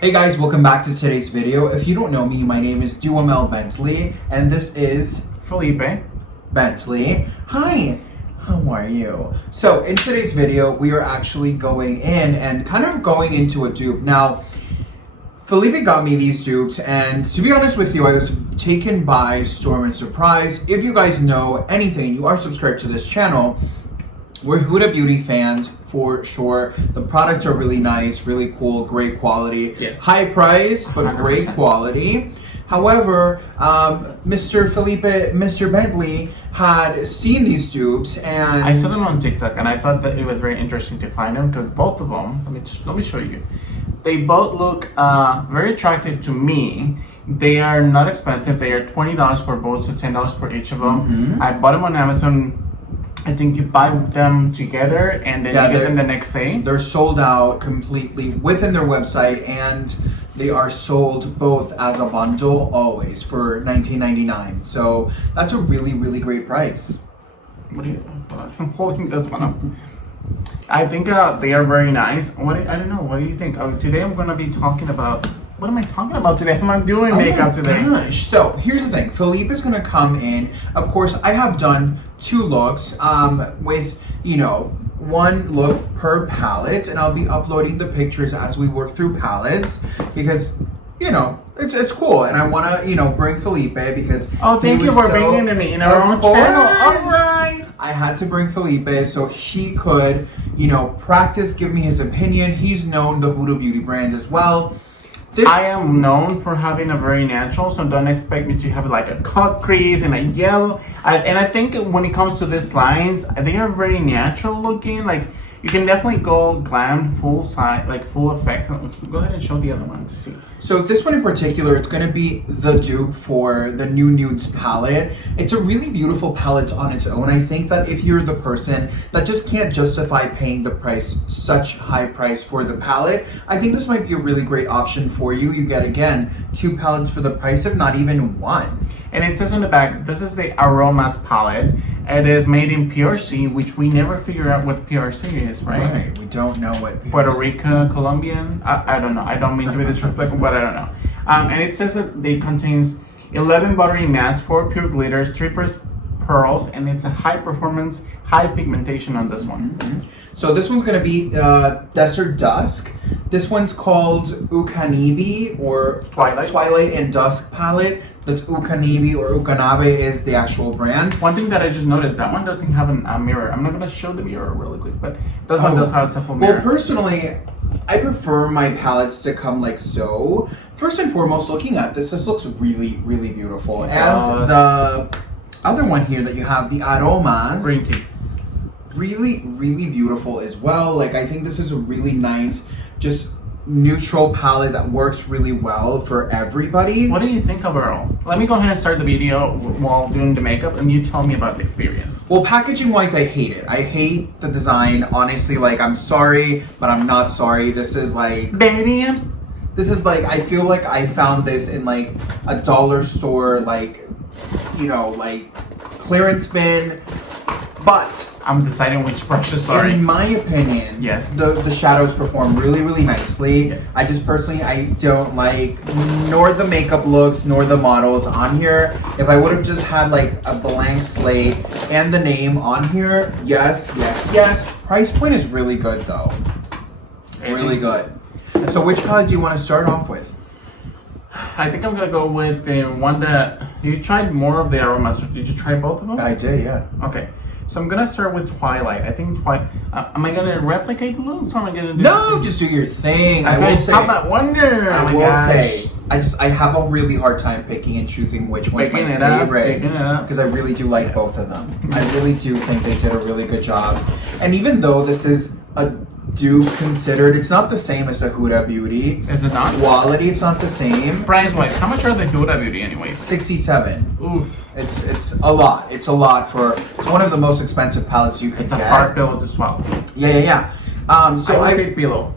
Hey guys, welcome back to today's video. If you don't know me, my name is Duhamel Bentley, and this is Felipe Bentley. Hi, how are you? So in today's video, we are actually going in and kind of going into a dupe. Now, Felipe got me these dupes, and to be honest with you, I was taken by storm and surprise. If you guys know anything, you are subscribed to this channel, we're Huda Beauty fans for sure. The products are really nice, really cool, great quality. Yes. High price, but 100%. great quality. However, Mr. Bentley had seen these dupes and I saw them on TikTok and I thought that it was very interesting to find them because both of them, let me show you. They both look very attractive to me. They are not expensive. They are $20 for both, so $10 for each of them. Mm-hmm. I bought them on Amazon. I think you buy them together and then you get them the next day. They're sold out completely within their website, and they are sold both as a bundle always for $19.99. So that's a really, really great price. What do you? I'm holding this one up. I think they are very nice. I don't know. What do you think? Today I'm gonna be talking about. What am I talking about today? I'm not doing makeup today. Gosh. So here's the thing. Felipe is gonna come in. Of course, I have done 2 looks with, one look per palette, and I'll be uploading the pictures as we work through palettes because, it's cool, and I want to, bring Felipe because thank you for bringing him in our own channel. All right. I had to bring Felipe so he could, practice, give me his opinion. He's known the Huda Beauty brand as well. I am known for having a very natural, so don't expect me to have like a cut crease and a yellow. And I think when it comes to these lines, they are very natural looking. Like you can definitely go glam full side, like full effect. Go ahead and show the other one to see. So this one in particular, it's going to be the dupe for the New Nudes palette. It's a really beautiful palette on its own. I think that if you're the person that just can't justify paying the price, such high price for the palette, I think this might be a really great option for you. You get, again, 2 palettes for the price of not even 1. And it says on the back, this is the Aroma's palette. It is made in PRC, which we never figure out what PRC is, right? Right, we don't know what PRC. Puerto Rico, Colombian. I don't know. I don't mean to be disrespectful, but I don't know. And it says that it contains 11 buttery mattes, 4 pure glitters, 3 pearls, and it's a high performance, high pigmentation on this one. Mm-hmm. So this one's gonna be Desert Dusk. This one's called Ukanibi, or Twilight and Dusk palette. That's Ukanibi, or Ukanabe is the actual brand. One thing that I just noticed, that one doesn't have a mirror. I'm not gonna show the mirror really quick, but this one does have a full mirror. Well, personally, I prefer my palettes to come like so. First and foremost, looking at this looks really, really beautiful. And the other one here that you have, the Aromas. Green tea. Really, really beautiful as well. Like, I think this is a really nice, just neutral palette that works really well for everybody. What do you think overall? Let me go ahead and start the video while doing the makeup, and you tell me about the experience. Well, packaging wise, I hate it. I hate the design. Honestly, like, I'm sorry, but I'm not sorry. This is like... Baby, I feel like I found this in like a dollar store, like, clearance bin. But I'm deciding which brushes, sorry. in my opinion, yes, the shadows perform really, really nicely. Yes. I just personally, I don't like nor the makeup looks nor the models on here. If I would have just had like a blank slate and the name on here, yes. Price point is really good though. Really good. So which palette do you want to start off with? I think I'm gonna go with the one that you tried more of the aromas. Did you try both of them? I did, yeah. Okay, so I'm gonna start with Twilight. I think am I gonna replicate the looks, or am I gonna do? No, just do your thing. Okay. I will say. How about Wonder? I will say. I have a really hard time picking and choosing which one's my favorite because I really do like both of them. I really do think they did a really good job. And even though this is a dupe considered, it's not the same as a Huda Beauty. Is it not? Quality, it's not the same. Price wise, how much are the Huda Beauty anyways? $67. Oof. It's a lot. It's a lot for. It's one of the most expensive palettes you can get. It's a hard pillow to swallow. Yeah. So I would say pillow.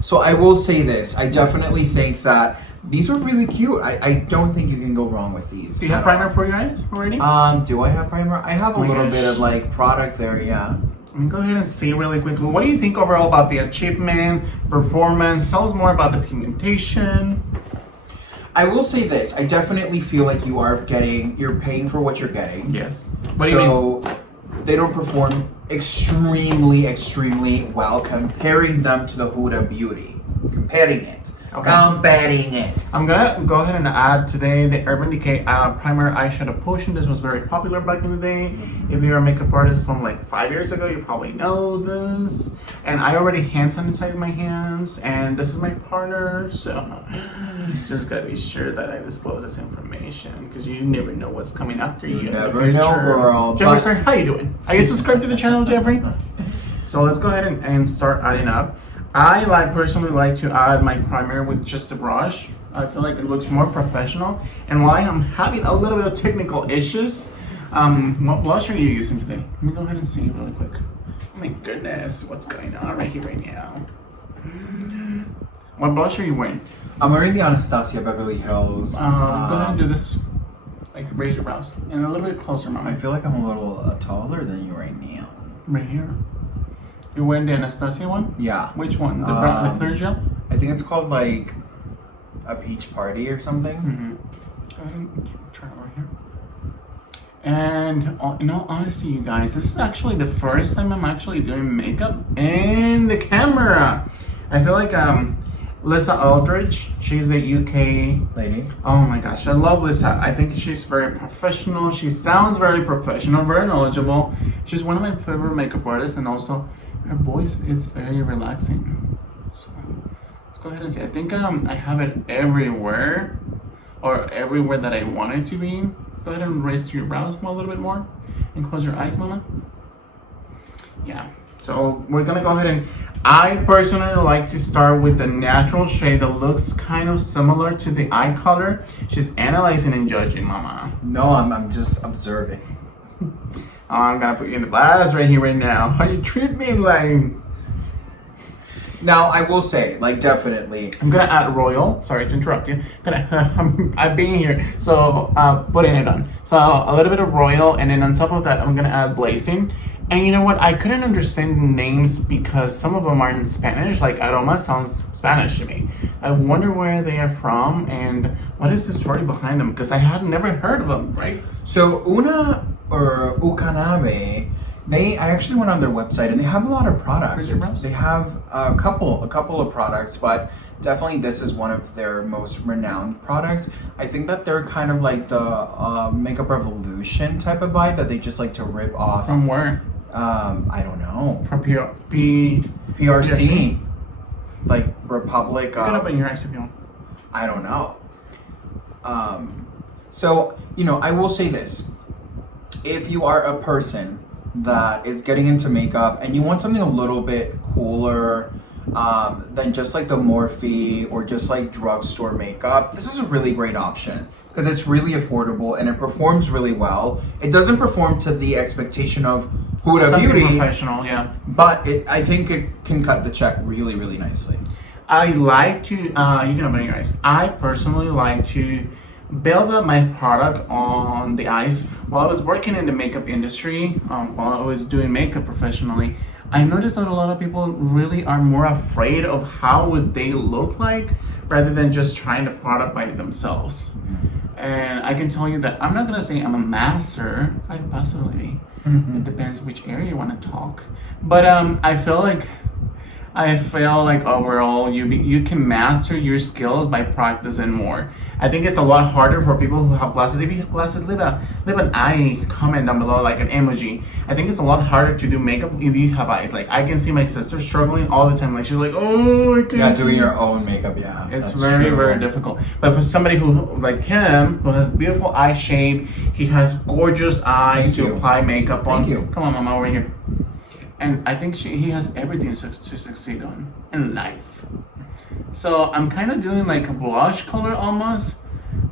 So I will say this. I definitely think that these are really cute. I don't think you can go wrong with these. Do you have primer for your eyes already? Do I have primer? I have a little bit of like product there, yeah. Let me go ahead and see really quickly. What do you think overall about the achievement, performance? Tell us more about the pigmentation. I will say this. I definitely feel like you're paying for what you're getting. Yes. What do you mean? So they don't perform extremely well comparing them to the Huda Beauty. Comparing it. I'm gonna go ahead and add today the Urban Decay Primer Eyeshadow Potion. This was very popular back in the day. If you're a makeup artist from like 5 years ago, you probably know this. And I already hand sanitized my hands, and this is my partner, so just gotta be sure that I disclose this information because you never know what's coming after you. You never know, girl. Jeffrey, sir, how you doing? Are you subscribed to the channel, Jeffrey? So let's go ahead and start adding up. I personally like to add my primer with just a brush. I feel like it looks more professional. And while I'm having a little bit of technical issues, what blush are you using today? Let me go ahead and see really quick. Oh my goodness, what's going on right here right now? What blush are you wearing? I'm wearing the Anastasia Beverly Hills. Go ahead and do this. Like raise your brows. And a little bit closer, Mama. I feel like I'm a little taller than you right now. Right here. You're wearing the Anastasia one? Yeah. Which one? The brown, the clear gel? I think it's called like a peach party or something. Go ahead and turn it over here. And in all honesty, you guys, this is actually the first time I'm actually doing makeup in the camera. I feel like Lisa Aldridge, she's the UK lady. Oh my gosh, I love Lisa. I think she's very professional. She sounds very professional, very knowledgeable. She's one of my favorite makeup artists, and also her voice is very relaxing. So let's go ahead and see. I think I have it everywhere, or everywhere that I want it to be. Go ahead and raise your brows a little bit more, and close your eyes, Mama. Yeah. So we're gonna go ahead and, I personally like to start with the natural shade that looks kind of similar to the eye color. She's analyzing and judging, Mama. No, I'm just observing. I'm gonna put you in the glass right here, right now. How you treat me like... Now, I will say, like, definitely. I'm gonna add Royal. Sorry to interrupt you. I'm being here, so putting it on. So a little bit of Royal, and then on top of that, I'm gonna add Blazing. And you know what? I couldn't understand names because some of them are in Spanish. Like Aroma sounds Spanish to me. I wonder where they are from and what is the story behind them, because I had never heard of them, right? So Unicabe, I actually went on their website and they have a lot of products. They have a couple of products, but definitely this is one of their most renowned products. I think that they're kind of like the Makeup Revolution type of vibe that they just like to rip off. From where? I don't know. From PRC. Like Republic Get up in your eyes if you want. I don't know. So, you know, I will say this. If you are a person that is getting into makeup and you want something a little bit cooler than just like the Morphe or just like drugstore makeup, this is a really great option because it's really affordable and it performs really well. It doesn't perform to the expectation of Huda Beauty, professional, yeah. But I think it can cut the check really, really nicely. I like to, you can open your eyes. I personally like to build up my product on the eyes. While I was working in the makeup industry, while I was doing makeup professionally, I noticed that a lot of people really are more afraid of how would they look like rather than just trying the product by themselves. And I can tell you that I'm not gonna say I'm a master. I can possibly. It depends which area you want to talk. But I feel like overall you can master your skills by practicing more. I think it's a lot harder for people who have glasses. If you have glasses, leave an eye comment down below, like an emoji. I think it's a lot harder to do makeup if you have eyes. Like I can see my sister struggling all the time. Like she's like, oh, I can't. Yeah, doing your own makeup, yeah. It's very difficult. But for somebody who like him, who has beautiful eye shape, he has gorgeous eyes to apply makeup on. Thank you. Come on, Mama, over here. And I think he has everything to succeed on in life. So I'm kind of doing like a blush color almost.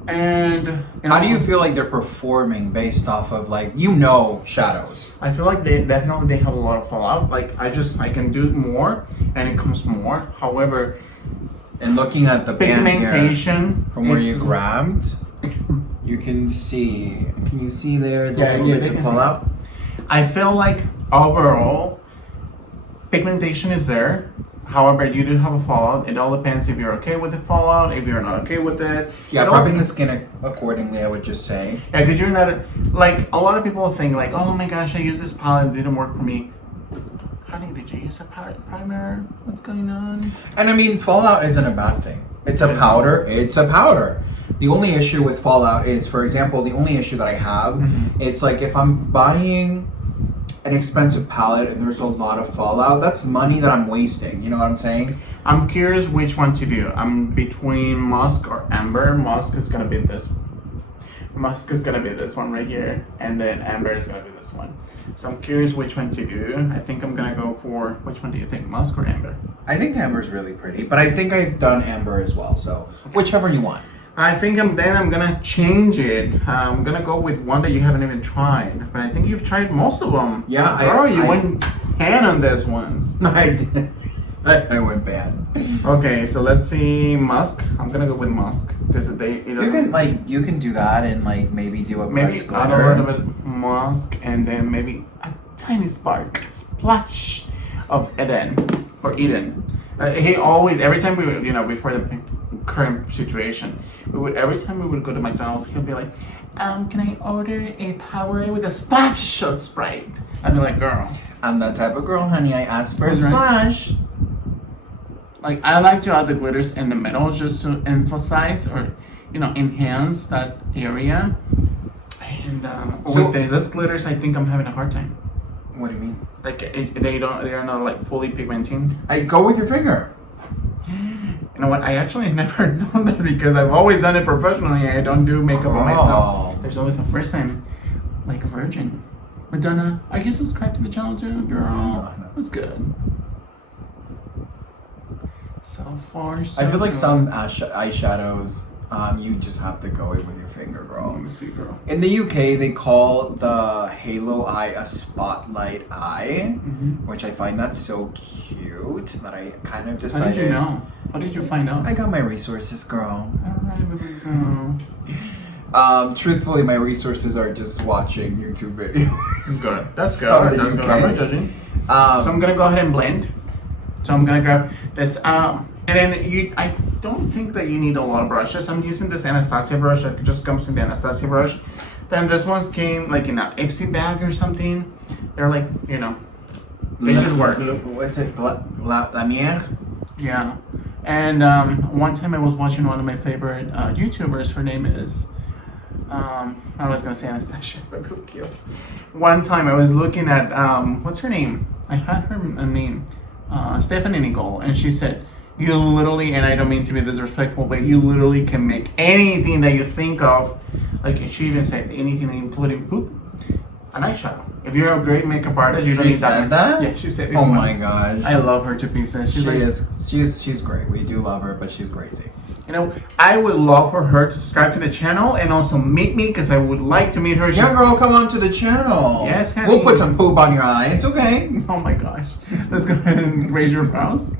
And how do you feel like they're performing based off of like, shadows? I feel like they have a lot of fallout. Like I can do more and it comes more. However, and looking at the pigmentation from where you grabbed, you can see. Can you see there the little bits of fallout? I feel like overall Pigmentation is there. However, you do have a fallout. It all depends if you're okay with the fallout, if you're not okay with it. Yeah, rubbing the skin accordingly, I would just say. Yeah, because you're not, like, a lot of people think, like, oh my gosh, I used this palette, it didn't work for me. Honey, did you use a primer? What's going on? And I mean, fallout isn't a bad thing. It's a powder. It's a powder. The only issue with fallout is, for example, the only issue that I have, it's like if I'm buying an expensive palette and there's a lot of fallout, that's money that I'm wasting. You know what I'm saying? I'm curious which one to do. I'm between musk or amber. Musk is gonna be this. Musk is gonna be this one right here, and then amber is gonna be this one. So I'm curious which one to do. I think I'm gonna go for, which one do you think, musk or amber? I think amber's really pretty, but I think I've done amber as well. So whichever you want. I think I'm gonna change it. I'm gonna go with one that you haven't even tried, but I think you've tried most of them. Yeah, girl, you went hand on this ones. I did. I went bad. Okay, so let's see musk. I'm gonna go with musk because you can do that and like maybe do a maybe pressed add glitter. a little bit musk and then maybe a tiny splash of Eden. He always, every time we would, before the current situation, every time we would go to McDonald's, he'll be like, can I order a Powerade with a splash of Sprite? I'd be like, girl, I'm that type of girl, honey. I ask for a splash. Like, I like to add the glitters in the middle just to emphasize or, enhance that area. And with these glitters, I think I'm having a hard time. What do you mean? Like, they are not like fully pigmenting. I go with your finger. You know what? I actually never known that because I've always done it professionally. I don't do makeup on myself. There's always a first time, like a virgin. Madonna, are you subscribed to the channel too, girl? No. It was good. So far, so I feel like good. some eyeshadows, you just have to go in with your finger, girl. Let me see, girl. In the UK, they call the halo eye a spotlight eye, which I find that's so cute that I kind of decided. How did you know? How did you find out? I got my resources, girl. Alright, baby girl. Truthfully, my resources are just watching YouTube videos. That's good. That's good. From the That's good. UK. I'm not judging. So I'm gonna go ahead and blend. So I'm gonna grab this, and then I don't think that you need a lot of brushes. I'm using this Anastasia brush that just comes in the Anastasia brush. Then this one's came like in an Ipsy bag or something. They're like, they just work. What's it? La Mier? Yeah. And one time I was watching one of my favorite YouTubers. Her name is, I was gonna say Anastasia, but who cares? One time I was looking at, what's her name? I had her name. Stephanie Nicole, and she said, you literally, and I don't mean to be disrespectful, but you literally can make anything that you think of, like she even said, anything including poop, an eyeshadow. If you're a great makeup artist, you don't need that. Yeah, she said it. Oh my gosh. I love her to pieces. She's great. We do love her, but she's crazy. I would love for her to subscribe to the channel and also meet me because I would like to meet her. Yeah, girl, come on to the channel. Yes, honey. We'll put some poop on your eye. It's okay. Oh my gosh. Let's go ahead and raise your brows.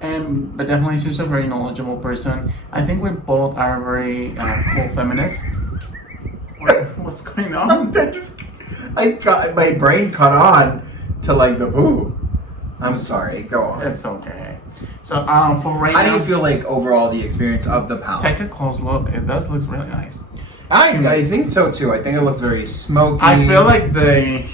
But definitely she's a very knowledgeable person. I think we both are very cool feminists. What's going on? I got my brain cut on to like the boob. I'm sorry. Go on. It's okay. So for right now, how do you feel like overall the experience of the palette? Take a close look. It does look really nice. I think so too. I think it looks very smoky. I feel like the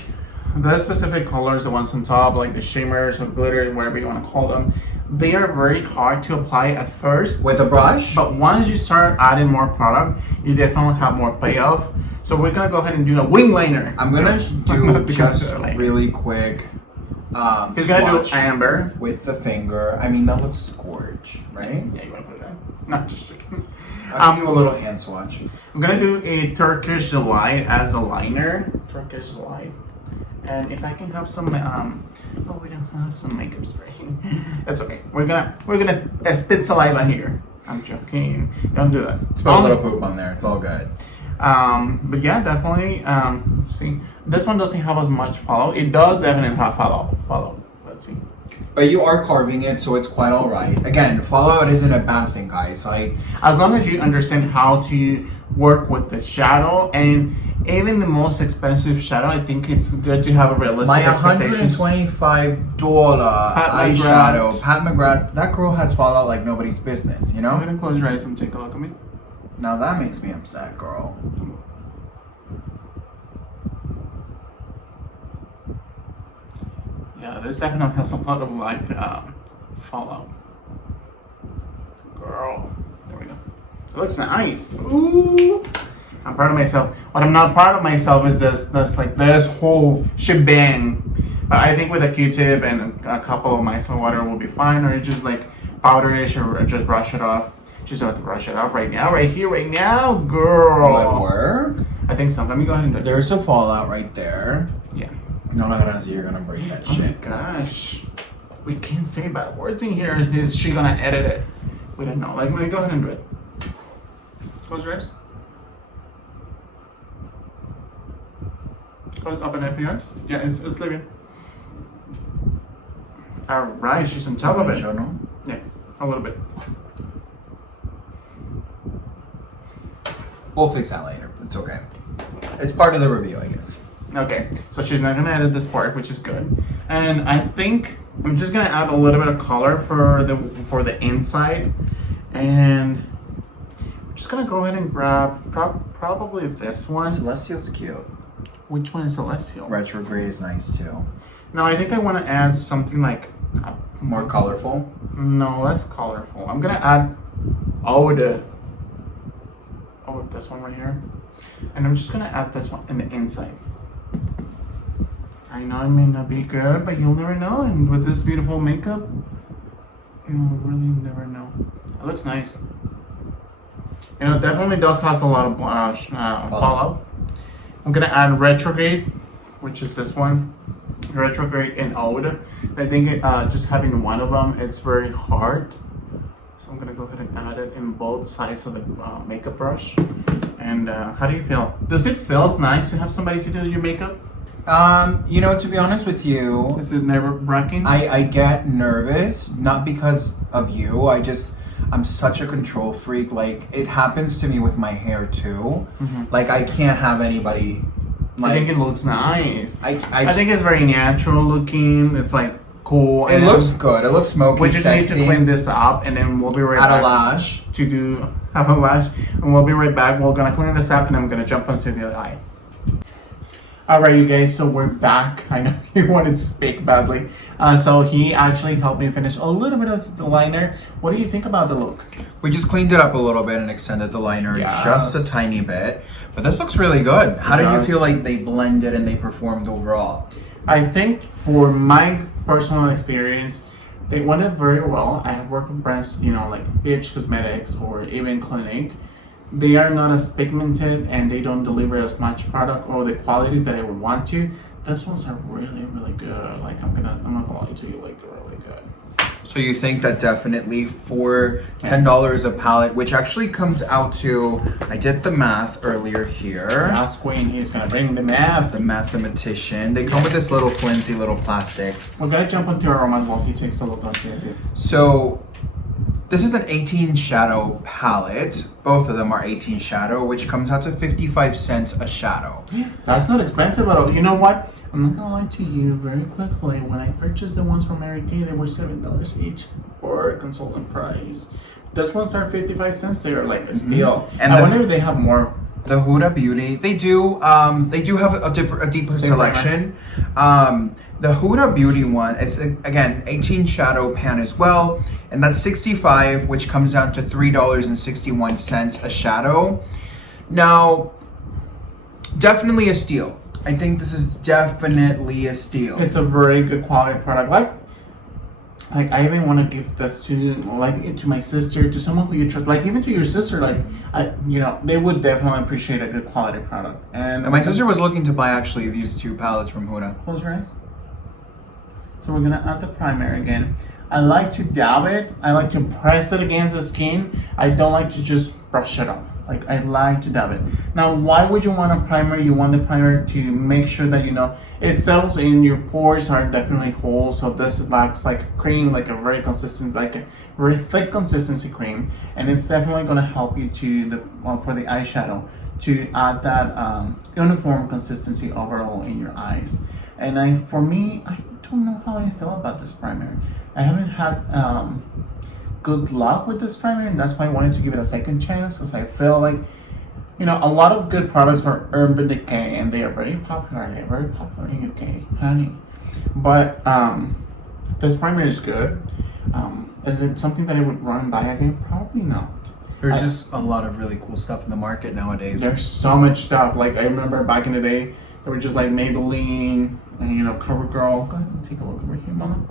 specific colors, the ones on top, like the shimmers or glitter, whatever you want to call them, they are very hard to apply at first with a brush. But once you start adding more product, you definitely have more payoff. So we're gonna go ahead and do a wing liner. I'm gonna do just really quick. He's gonna do amber with the finger. I mean, that looks scorch, right? Yeah, you wanna put it on? Not just chicken. I'm gonna do a little hand swatch. I'm gonna do a Turkish delight as a liner. Turkish delight. And if I can have some, oh, we don't have some makeup spray. That's okay. We're gonna spit saliva here. I'm joking. Don't do that. Spill a little poop on there. It's all good. But yeah, definitely. See, this one doesn't have as much follow. It does definitely have follow. Let's see. But you are carving it, so it's quite all right. Again, fallout isn't a bad thing, guys. As long as you understand how to work with the shadow, and even the most expensive shadow, I think it's good to have a realistic My expectations. $125 Pat eyeshadow. McGrath. Pat McGrath. That girl has fallout like nobody's business, you Go know? ahead and close your eyes and take a look at me. Now that makes me upset, girl. Yeah, this definitely has a lot of like fallout. Girl, there we go. It looks nice. Ooh, I'm proud of myself. What I'm not proud of myself is this whole shebang. But I think with a Q-tip and a couple of micellar water will be fine, or just like powderish, or just brush it off. Just have to brush it off right now, right here, right now, girl. Will it work? I think so. Let me go ahead and do it. There's a fallout right there. Yeah. No, you're gonna break that Oh my shit. gosh. We can't say bad words in here. Is she gonna edit it? We don't know. Like, go ahead and do it. Close your eyes. Open up your eyes. Yeah, it's leaving. Alright, she's on top of it. Journal. Yeah, a little bit. We'll fix that later. It's okay. It's part of the review, I guess. Okay, so she's not gonna edit this part, which is good. And I think I'm just gonna add a little bit of color for the inside, and I'm just gonna go ahead and grab probably this one. Celestial's cute. Which one is Celestial? Retrograde is nice too. No, I think I want to add something like More colorful. no, less colorful. I'm gonna add Ode. Oh, this one right here, and I'm just gonna add this one in the inside. I know it may not be good, but you'll never know. And with this beautiful makeup, you'll really never know. It looks nice. You know, it definitely does has a lot of fallout. I'm gonna add Retrograde, which is this one. Retrograde and Ode. I think just having one of them, it's very hard. So I'm gonna go ahead and add it in both sides of the makeup brush. And how do you feel? Does it feel nice to have somebody to do your makeup? You know, to be honest with you, Is it nerve-wracking? I get nervous, not because of you. I'm such a control freak. Like, it happens to me with my hair too. Mm-hmm. Like, I can't have anybody. I think Like, it looks nice. I think it's very natural looking. It's like cool. it looks good. It looks smoky, We just sexy. need to clean this up, and then we'll be right Add back a lash. to do have a lash, and we'll be right back. We're gonna clean this up, and I'm gonna jump onto the other eye. All right, you guys. So we're back. I know you wanted to speak badly. So he actually helped me finish a little bit of the liner. What do you think about the look? We just cleaned it up a little bit and extended the liner Yes. just a tiny bit. But this looks really good. How did you does. feel like they blended and they performed overall? I think for my personal experience, they went it very well. I have worked with brands, you know, like BH Cosmetics or even Clinique. They are not as pigmented and they don't deliver as much product or the quality that I would want to. These ones are really, really good. Like I'm not gonna lie to you, like they're really good. So you think that definitely for $10 a palette, which actually comes out to, I did the math earlier here. Ask Queen, he's gonna bring the math. The mathematician. They come with this little flimsy little plastic. We're gonna jump into Aroma while he takes a look at it. So this is an 18 shadow palette. Both of them are 18 shadow, which comes out to 55 cents a shadow. That's not expensive at all. You know what? I'm not gonna lie to you very quickly. When I purchased the ones from Mary Kay, they were $7 each for consultant price. These ones are 55 cents. They are like a steal. And I the- wonder if they have more. The Huda Beauty, they do have a deeper Same selection. The Huda Beauty one is again 18 shadow pan as well, and that's 65, which comes down to $3.61 a shadow. Now, definitely a steal. I think this is definitely a steal. It's a very good quality product. Like I even want to give this to my sister, to someone who you trust, like even to your sister. Like they would definitely appreciate a good quality product. And And my sister was looking to buy actually these two palettes from Huda. Close your eyes. So we're gonna add the primer again. I like to dab it. I like to press it against the skin. I don't like to just brush it off. Like, I like to dab it. Now, why would you want a primer? You want the primer to make sure that, you know, it settles in. Your pores are definitely whole. So this acts like a cream, like a very consistent, like a very thick consistency cream. And it's definitely going to help you to for the eyeshadow to add that uniform consistency overall in your eyes. And for me, I don't know how I feel about this primer. I haven't had good luck with this primer, and that's why I wanted to give it a second chance, because I feel like, you know, a lot of good products for Urban Decay, and they are very popular. They're very popular in UK, honey. But this primer is good. Is it something that I would run and buy again? Probably not. There's just a lot of really cool stuff in the market nowadays. There's so much stuff. Like, I remember back in the day, they were just like Maybelline and, you know, CoverGirl. Go ahead and take a look over here, Mama.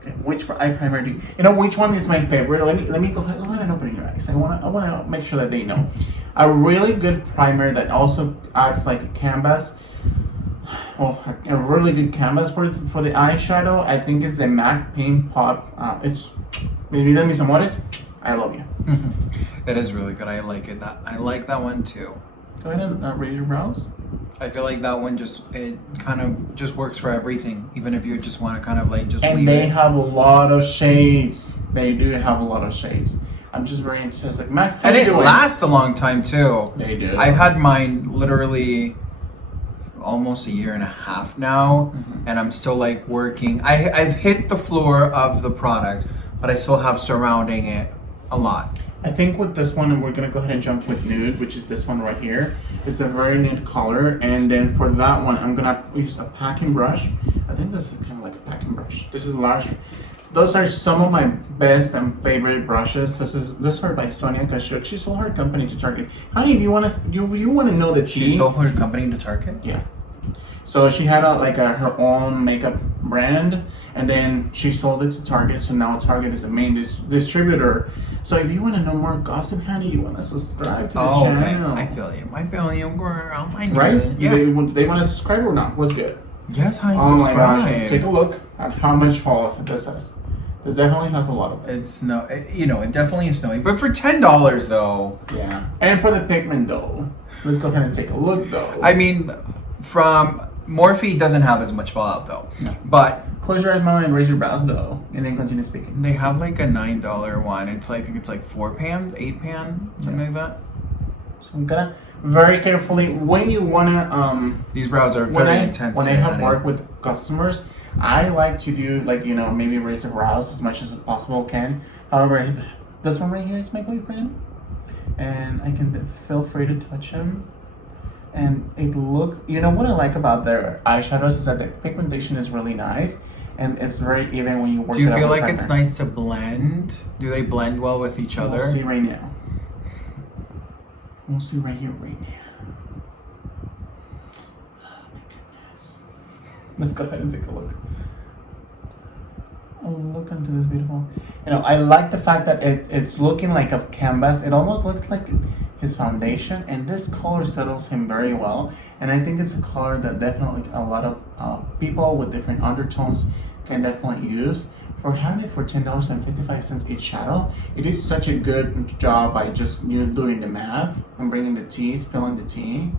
Okay, which eye primer do you know which one is my favorite? Let me go ahead and open your eyes. I wanna make sure that they know. A really good primer that also acts like a canvas. Oh, a really good canvas for the eyeshadow. I think it's a MAC Paint Pot. It's maybe that means amores. I love you. It is really good. I like it. I like that one too. Go ahead and raise your brows. I feel like that one it kind of just works for everything, even if you just want to kind of like just and leave they it. have a lot of shades. They do have a lot of shades. I'm just very enthusiastic. Mac, And it lasts a long time too. They do. I've had mine literally almost a year and a half now, and I'm still like working. I've hit the floor of the product, but I still have surrounding it a lot. I think with this one, and we're gonna go ahead and jump with nude, which is this one right here. It's a very nude color, and then for that one, I'm gonna use a packing brush. I think this is kind of like a packing brush. This is large. Those are some of my best and favorite brushes. This are by Sonia Kashuk. She sold her company to Target. Honey, if you wanna know the tea. She sold her company to Target? Yeah. So she had her own makeup brand, and then she sold it to Target. So now Target is the main distributor. So if you want to know more gossip, honey, you want to subscribe to the channel. Okay. I feel you, girl. I know Right? it. Yeah. They want to subscribe or not? What's good? Yes, honey, Oh my subscribe. gosh! Take a look at how much fall this has. This definitely has a lot of it. It definitely is snowing. But for $10 though. Yeah. And for the pigment though, let's go ahead and take a look though. I mean, from Morphe doesn't have as much fallout though. No. But close your eyes, Mama, and raise your brows though, and then continue speaking. they have like a $9 one. I think it's like 4 pan, 8 pan, something like that. So I'm gonna very carefully when you wanna These brows are very intense. When I have worked with customers, I like to do maybe raise the brows as much as possible can. However, this one right here is my boyfriend, and I can feel free to touch him. And it looks, what I like about their eyeshadows is that the pigmentation is really nice, and it's very even when you work. Do you it out feel with like it's primer. nice to blend? Do they blend well with each other? We'll see right now. We'll see right here, right now. Oh my goodness. Let's go ahead and take a look. Oh, look into this beautiful. I like the fact that it's looking like a canvas. It almost looks like his foundation, and this color settles him very well. And I think it's a color that definitely a lot of people with different undertones can definitely use. For having it for $10.55 each shadow, it is such a good job by just doing the math and bringing the tea, spilling the tea.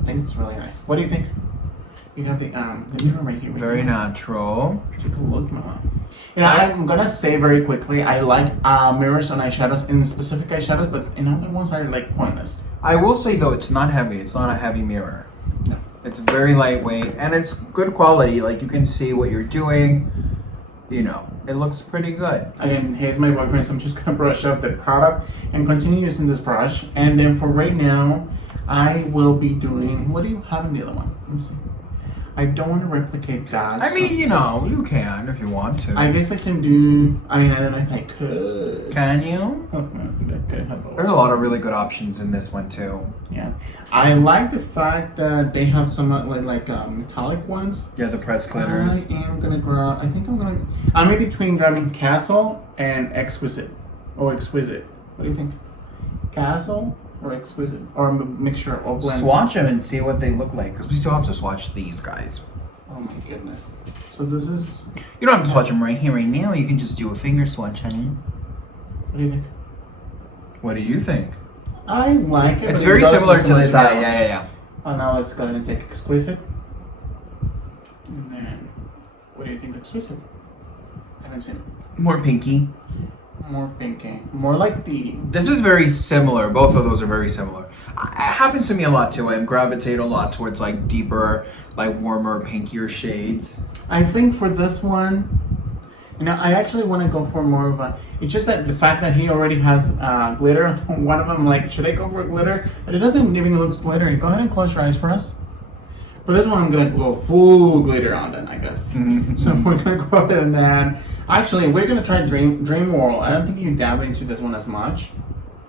I think it's really nice. What do you think? You have the mirror right here. Very natural. Take a look, Mama. I'm gonna say very quickly, I like mirrors on eyeshadows, in specific eyeshadows, but in other ones are like pointless. I will say though, it's not heavy. It's not a heavy mirror. No. It's very lightweight and it's good quality. Like you can see what you're doing. It looks pretty good. Again, here's my boyfriend, so I'm just gonna brush up the product and continue using this brush. And then for right now, I will be doing, what do you have in the other one? Let me see. I don't want to replicate that. I mean, you can if you want to. I guess I can do, I don't know if I could. Can you? There's a lot of really good options in this one too. Yeah. I like the fact that they have some like metallic ones. Yeah, the press glitters. I'm between grabbing Castle and Exquisite. Or Exquisite. What do you think? Castle or Exquisite? Or a mixture or blend? Swatch them and see what they look like, because we still have to swatch these guys. Oh my goodness. So this is... You don't have to swatch them right here, right now. You can just do a finger swatch, honey. What do you think? What do you think? I like it. It's but very it does similar look to so much this eye. better. Yeah. Oh, now let's go ahead and take Exquisite. And then, what do you think of Exquisite? I haven't seen it. More pinky. More pinky. More like the... This is very similar. Both of those are very similar. It happens to me a lot too. I gravitate a lot towards like deeper, like warmer, pinkier shades. I think for this one, you know, I actually want to go for more of a... It's just that the fact that he already has glitter on one of them, like, should I go for glitter? But it doesn't even look glittery. Go ahead and close your eyes for us. For this one, I'm going to go full glitter on then, I guess. Mm-hmm. So we're going to go ahead and then... Actually, we're going to try Dream World. I don't think you dab into this one as much,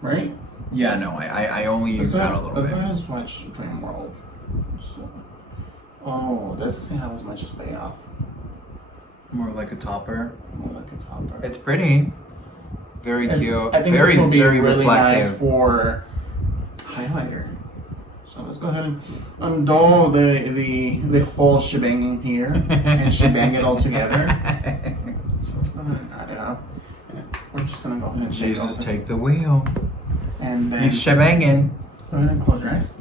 right? Yeah, no, I only use that a little Let's bit. go ahead and swatch Dream World. So, oh, this doesn't have as much as payoff. More like a topper. More like a topper. It's pretty. Very cute. I think Very, this will be very really reflective. nice for highlighter. So let's go ahead and undo the whole shebang here and shebang it all together. So let's go ahead and add it up. And we're just gonna go ahead and Jesus, shake take the wheel. and then He's shebanging. go ahead and close your eyes.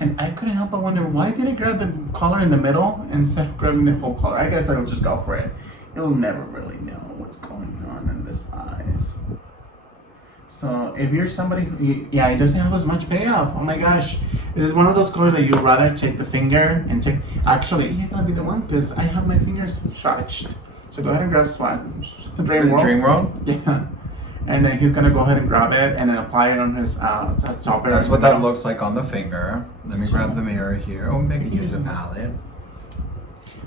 And I couldn't help but wonder, why did it grab the color in the middle instead of grabbing the full color? I guess I'll just go for it. You'll never really know what's going on in this eyes. So if you're somebody who, yeah, it doesn't have as much payoff. Oh my gosh. This is one of those colors that you'd rather take the finger and take. Actually, you're going to be the one because I have my fingers swatched. So go ahead and grab Dream World. Dream World? Yeah. And then he's going to go ahead and grab it and then apply it on his topper. That's what that looks like on the finger. Let me grab the mirror here. Oh, maybe use a palette.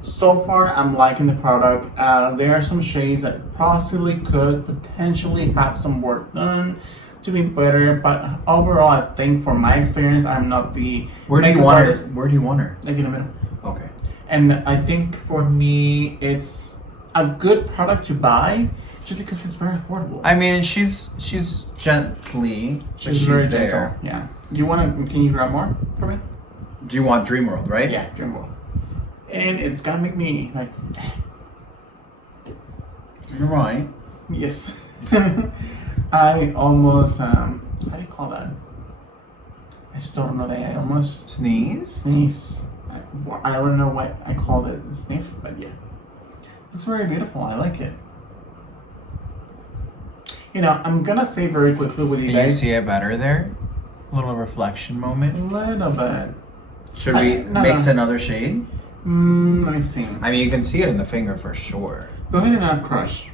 So far, I'm liking the product. There are some shades that possibly could potentially have some work done to be better, but overall, I think for my experience, I'm not the Where do you makeup want artist. her? Where do you want her? Like in the middle. Okay. And I think for me, it's a good product to buy just because it's very affordable. I mean, she's gently, but She's very there. gentle. Yeah. You want to? Can you grab more for me? Do you want Dream World, right? Yeah, Dream World. And it's gonna make me like. You're right. Yes. I almost how do you call that? Estornudé. I almost Sneeze? sneeze. I don't know what I called it, sniff, but yeah. Looks very beautiful. I like it. You know, I'm gonna say very quickly with you Can you guys. see it better there? A little reflection A moment. little bit. Should we No, mix no. another shade? Let me see. I mean, you can see it in the finger for sure. Go ahead and add Crush.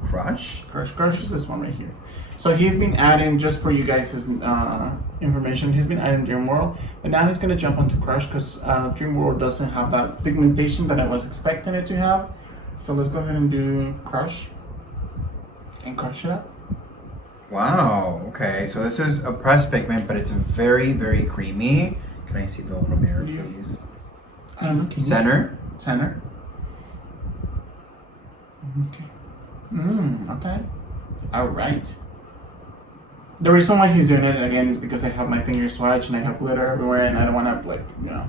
Crush? Crush is this one right here. So he's been adding, just for you guys' information, he's been adding Dream World, but now he's gonna jump onto Crush because Dream World doesn't have that pigmentation that I was expecting it to have. So let's go ahead and do Crush and crush it up. Wow. Okay. So this is a pressed pigment, but it's very, very creamy. Can I see the little mirror, Yeah. please? I don't know. Can you- Center. Center. Okay. Okay. All right. The reason why he's doing it again is because I have my fingers swatched and I have glitter everywhere and I don't want to, like, you know,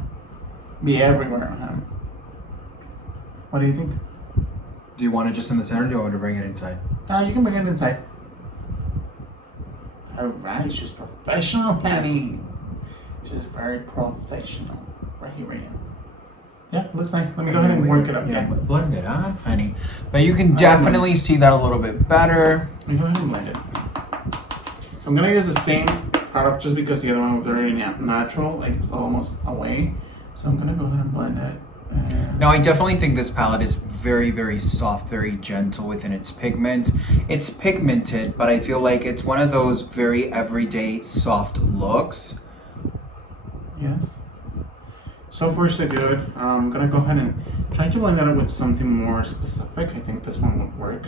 be everywhere on him. What do you think? Do you want it just in the center or do you want me to bring it inside? You can bring it inside. All right. She's professional, honey. She's very professional. Right here, right now. Yeah, looks nice. Let me go ahead and work it up. Yeah. Blend it up, honey. But you can definitely see that a little bit better. Let me go ahead and blend it. So I'm gonna use the same product just because the other one was very natural, like it's almost away. So I'm gonna go ahead and blend it. And Now, I definitely think this palette is very, very soft, very gentle within its pigment. It's pigmented, but I feel like it's one of those very everyday soft looks. yes. So far so good. I'm gonna go ahead and try to blend that up with something more specific. I think this one would work.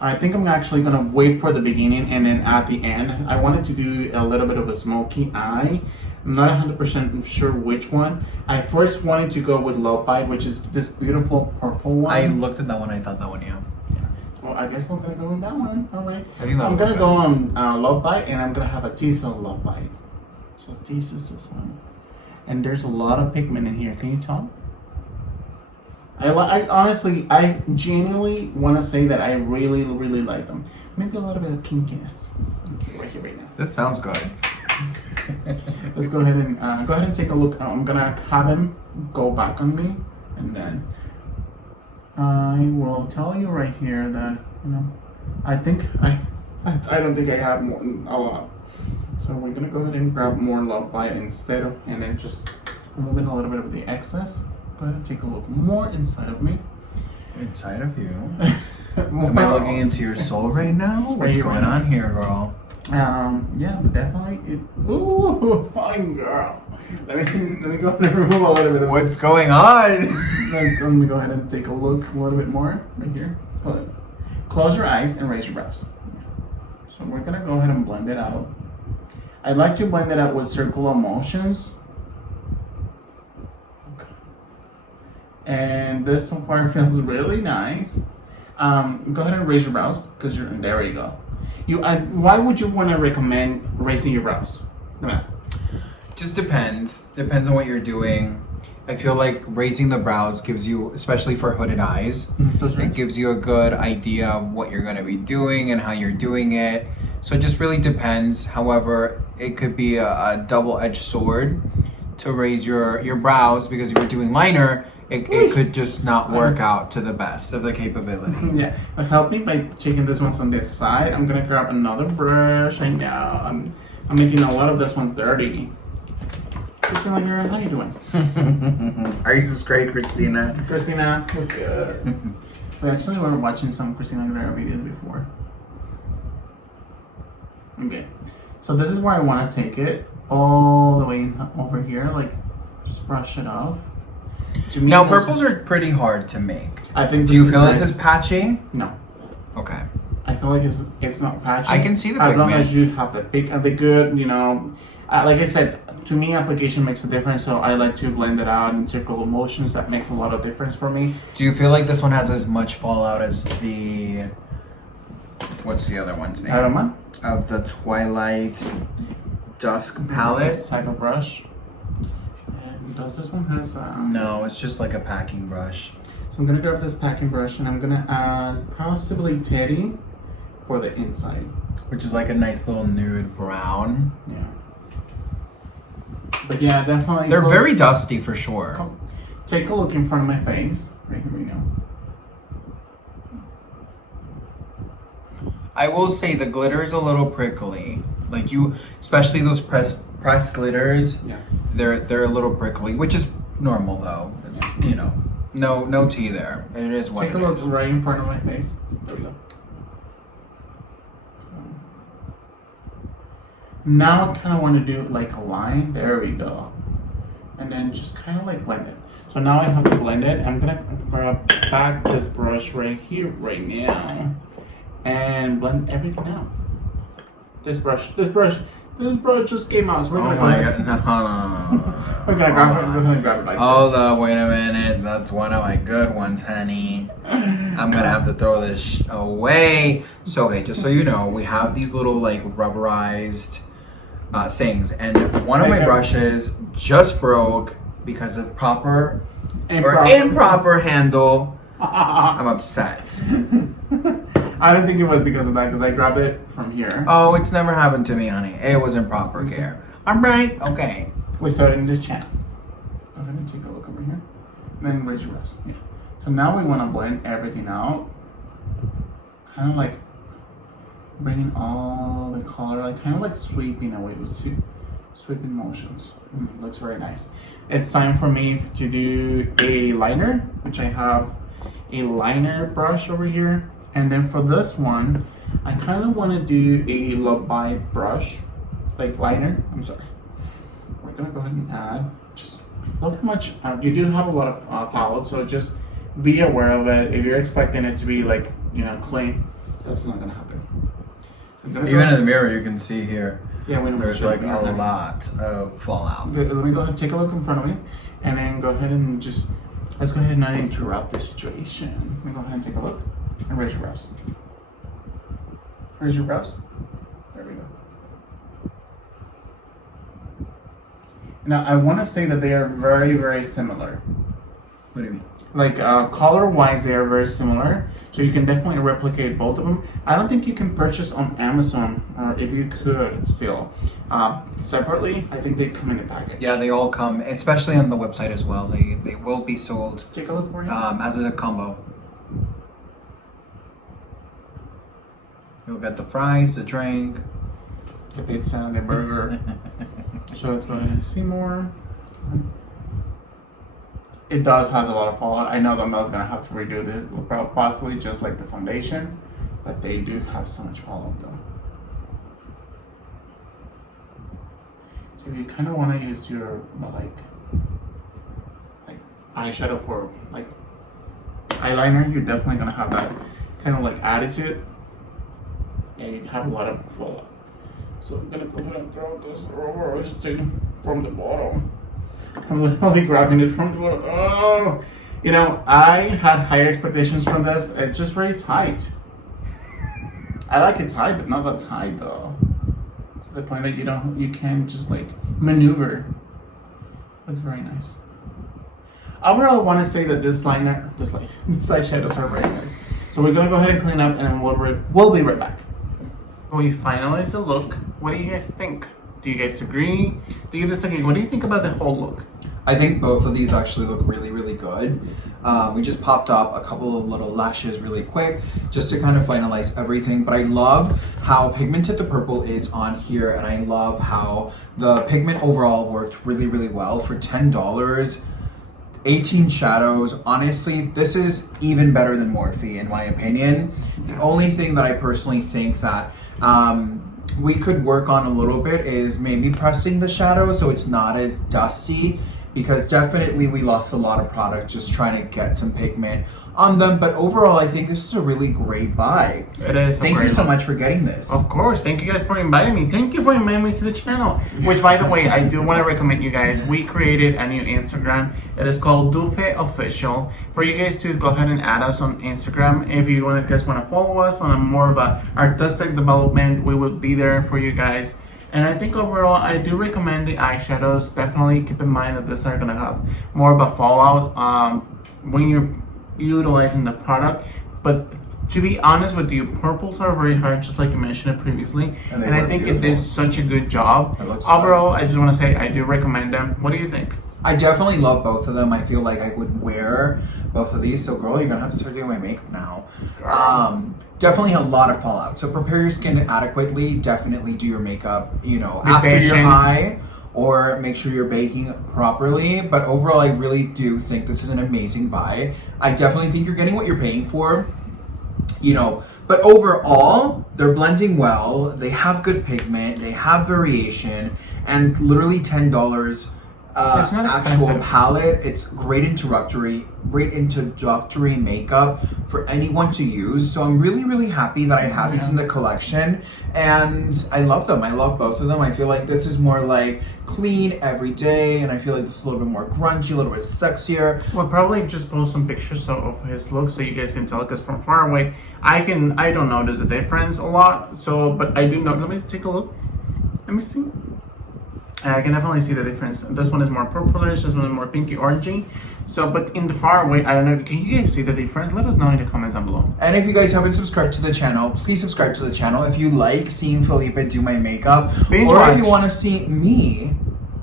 I think I'm actually gonna wait for the beginning and then at the end, I wanted to do a little bit of a smoky eye. I'm not 100% sure which one. I first wanted to go with Low Bite, which is this beautiful purple one. I looked at that one, I thought that one, yeah. Well, I guess we're gonna go with that one. All right. I think that I'm would gonna look go on Low Bite, and I'm gonna have a teasel Low Bite. So this is this one, and there's a lot of pigment in here. Can you tell? I honestly, I genuinely want to say that I really, really like them. Maybe a little bit of kinkiness. Okay, right here, right now. This sounds good. Let's go ahead and take a look. I'm gonna have him go back on me, and then I will tell you right here that I think I don't think I have more than a lot. So we're gonna go ahead and grab more Love Bite instead of, and then just removing a little bit of the excess. Go ahead and take a look more inside of me. Inside of you. Am I looking into your soul right now? What's going on here, girl? Yeah, but definitely ooh, fine girl. Let me go ahead and remove a little bit of What's going on? Let me go ahead and take a look a little bit more right here. Close your eyes and raise your brows. So we're gonna go ahead and blend it out. I like to blend it out with circular motions. Okay. And this so far feels really nice. Go ahead and raise your brows because there you go. Why would you want to recommend raising your brows? Come on. Just depends. Depends on what you're doing. I feel like raising the brows gives you, especially for hooded eyes, it gives you a good idea of what you're going to be doing and how you're doing it. So it just really depends. However, it could be a double-edged sword to raise your brows, because if you're doing liner, it could just not work out to the best of the capability. Yeah, help me by taking this one on this side. I'm gonna grab another brush. I know I'm making a lot of this one's dirty. Christina, how you doing? Are you just great, Christina? Christina, what's good? We actually were watching some Christina Aguilera videos before. Okay, so this is where I want to take it all the way over here, like just brush it off. Now, purples are pretty hard to make. I think. Do you feel this is patchy? No. Okay. I feel like it's not patchy. I can see the as pigment. long as you have the good, like I said, to me, application makes a difference. So I like to blend it out in circular motions. That makes a lot of difference for me. Do you feel like this one has as much fallout as the, what's the other one's name? Aroma? Of the Twilight Dusk palette? This type of brush. And does this one has? No, it's just like a packing brush. So I'm gonna grab this packing brush and I'm gonna add possibly Teddy for the inside, which is like a nice little nude brown. Yeah. But yeah, definitely. They're very dusty for sure. Take a look in front of my face. Right here we go. I will say the glitter is a little prickly. Like especially those press glitters. Yeah. They're a little prickly, which is normal though. Yeah. No tea there. It is what it is. Take a look right in front of my face. There we go. Now I kind of want to do like a line. There we go. And then just kind of like blend it. So now I have to blend it. I'm going to grab back this brush right here, right now. And blend everything out. This brush just came out. So we're gonna We're gonna grab it like Hold up, wait a minute. That's one of my good ones, honey. I'm gonna have to throw this away. So hey, just so you know, we have these little like rubberized things, and one of my brushes just broke because of improper handle. I'm upset. I don't think it was because of that, because I grabbed it from here. Oh, it's never happened to me, honey. It was improper care. I'm right. Okay. We started in this channel. Go ahead and take a look over here. And then raise your wrist. Yeah. So now we want to blend everything out. Kind of like bringing all the color, like kind of like sweeping away with sweeping motions. Looks very nice. It's time for me to do a liner, which I have a liner brush over here. And then for this one, I kind of want to do a Love Bite brush, like liner. I'm sorry. We're gonna go ahead and add. Just look how much you do have a lot of pallets, so just be aware of it. If you're expecting it to be like clean, that's not gonna happen. Even in the mirror, you can see here. Yeah, there's like a lot of fallout. Let me go ahead and take a look in front of me, and then go ahead and let's go ahead and not interrupt the situation. Let me go ahead and take a look. And raise your brows. Raise your brows. There we go. Now I want to say that they are very, very similar. What do you mean? like color-wise, they are very similar. So you can definitely replicate both of them. I don't think you can purchase on Amazon, or if you could still separately. I think they come in a package. Yeah, they all come, especially on the website as well. They will be sold Take a look for you. as a combo. You'll get the fries, the drink, The pizza, the burger. So let's go ahead and see more. It does has a lot of fallout. I know that Mel's gonna have to redo this, possibly just like the foundation, but they do have so much fallout though. So if you kind of want to use your like eyeshadow for like eyeliner, you're definitely gonna have that kind of like attitude, and you have a lot of fallout. So I'm gonna go ahead and grab this rubber thing from the bottom. I'm literally grabbing it from the bottom. Oh, you know, I had higher expectations from this. It's just very tight. I like it tight, but not that tight though. To the point that you can just like maneuver. It's very nice. Overall, I want to say that this eyeshadows are very nice. So we're gonna go ahead and clean up, and then we'll be right back. We finalized the look. What do you guys think? Do you guys agree? Do you disagree? What do you think about the whole look? I think both of these actually look really, really good. We just popped up a couple of little lashes really quick just to kind of finalize everything. But I love how pigmented the purple is on here, and I love how the pigment overall worked really, really well for $10. 18 shadows. Honestly, this is even better than Morphe in my opinion. The only thing that I personally think that we could work on a little bit is maybe pressing the shadow so it's not as dusty, because definitely we lost a lot of product just trying to get some pigment on them. But overall, I think this is a really great buy. It is. Thank you so much for getting this. Of course. Thank you guys for inviting me. Thank you for inviting me to the channel. Which, by the way, I do want to recommend you guys. We created a new Instagram. It is called Dufe Official. For you guys to go ahead and add us on Instagram. If you guys want to follow us on a more of a artistic development, we will be there for you guys. And I think overall, I do recommend the eyeshadows. Definitely keep in mind that these are going to have more of a fallout when you're utilizing the product. But to be honest with you, purples are very hard, just like you mentioned it previously. And I think it did such a good job. Overall, I just want to say I do recommend them. What do you think? I definitely love both of them. I feel like I would wear both of these. So girl, you're gonna have to start doing my makeup now. Definitely a lot of fallout. So prepare your skin adequately. Definitely do your makeup, after your eye, or make sure you're baking properly. But overall, I really do think this is an amazing buy. I definitely think you're getting what you're paying for. But overall, they're blending well. They have good pigment. They have variation, and literally $10. It's not actual expensive. palette. It's great introductory makeup for anyone to use. So I'm really, really happy that I have these in the collection, and I love them. I love both of them. I feel like this is more like clean every day, and I feel like this is a little bit more grungy, a little bit sexier. We'll probably just post some pictures of his look so you guys can tell, because from far away, I don't notice the difference a lot. So, but I do know. Let me take a look. Let me see. I can definitely see the difference. This one is more purplish, this one is more pinky orangey. So, but in the far away, I don't know, can you guys see the difference? Let us know in the comments down below. And if you guys haven't subscribed to the channel, please subscribe to the channel. If you like seeing Felipe do my makeup, or if you want to see me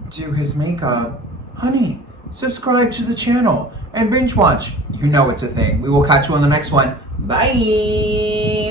do his makeup, honey, subscribe to the channel and binge watch. You know it's a thing. We will catch you on the next one. Bye!